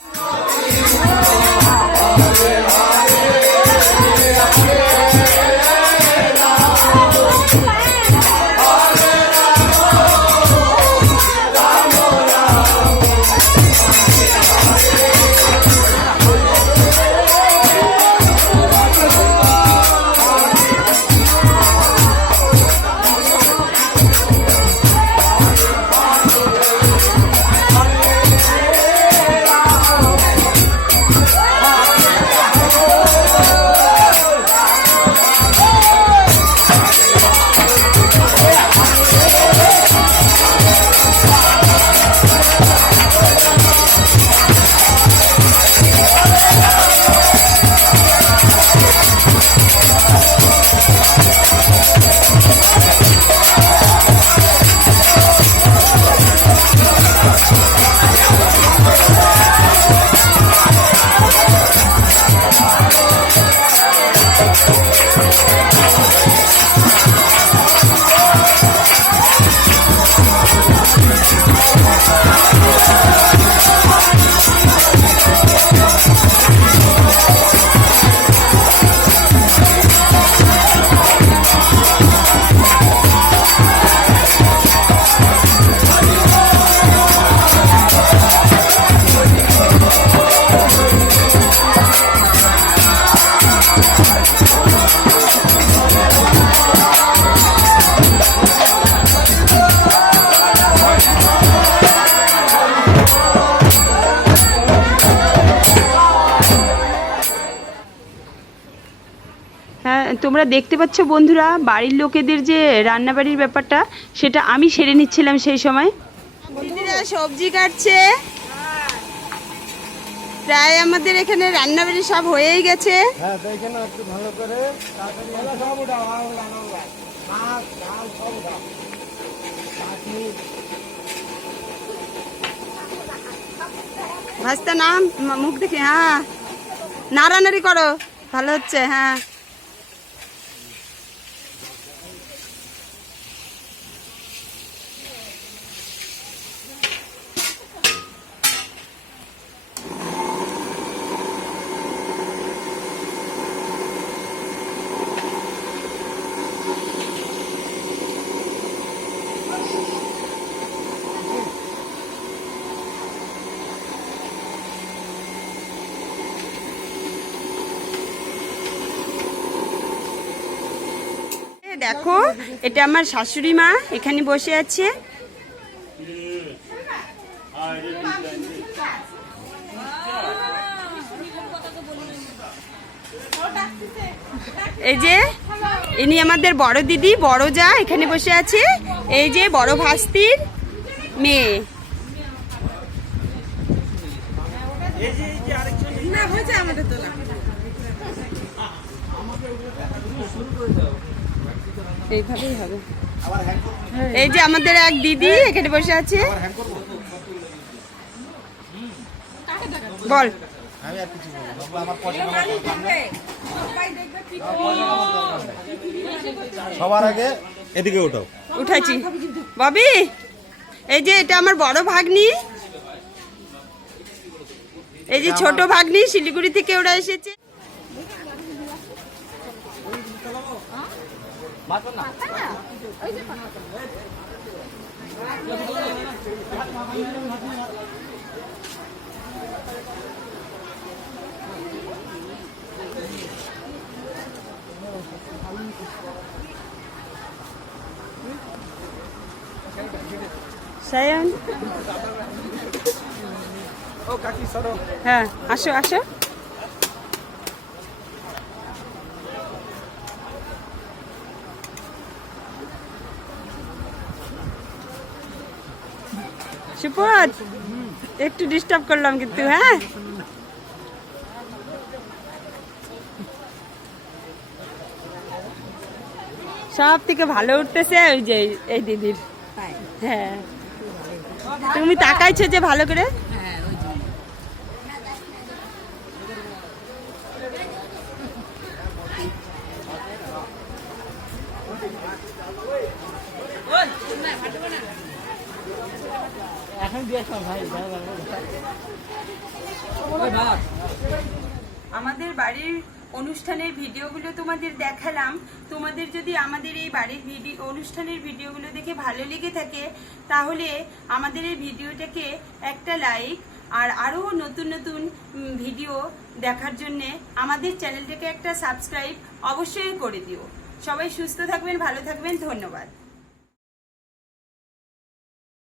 হ্যাঁ তোমরা দেখতে পাচ্ছ বন্ধুরা বাড়ির লোকেদের যে রান্নাবাড়ির ব্যাপারটা সেটা আমি সেরে নিচ্ছিলাম সেই সময়। দিদিরা সবজি কাটছে। প্রায় আমাদের এখানে রান্নাবাড়ি সব হয়েই গেছে। হ্যাঁ ভাজতে নাম মুখ দেখে হ্যাঁ। নাড়ানাড়ি করো ভালো হচ্ছে হ্যাঁ। দেখো, এটা আমার শাশুড়ি মা, এখানে বসে আছে। এই যে, ইনি আমাদের বড় দিদি, বড় যা, এখানে বসে আছে। এই যে, বড় ভাস্তির মেয়ে। এইভাবেই হবে। এই যে আমাদের এক দিদি এখানে বসে আছে। বল। সবার আগে এদিকে উঠাও উঠাইছি। ববি এই যে এটা আমার বড় ভাগ্নি। এই যে ছোট ভাগ্নি শিলিগুড়ি থেকে ওরা এসেছে। সায়ন? ও কাকি সরো। হ্যাঁ আসো আসো। সুপদ একটু ডিস্টার্ব করলাম কিন্তু হ্যাঁ? সব থেকে ভালো উঠতেছে ওই যে এই দিদির। হ্যাঁ। তুমি তাকাইছো যে ভালো করে? আমাদের বাড়ির অনুষ্ঠানের ভিডিওগুলো তোমাদের দেখালাম। তোমাদের যদি আমাদের এই বাড়ির ভিডিও অনুষ্ঠানের ভিডিওগুলো দেখে ভালো লেগে থাকে, তাহলে আমাদের এই ভিডিওটাকে একটা লাইক আর আরও নতুন নতুন ভিডিও দেখার জন্যে আমাদের চ্যানেলটাকে একটা সাবস্ক্রাইব অবশ্যই করে দিও। সবাই সুস্থ থাকবেন, ভালো থাকবেন, ধন্যবাদ।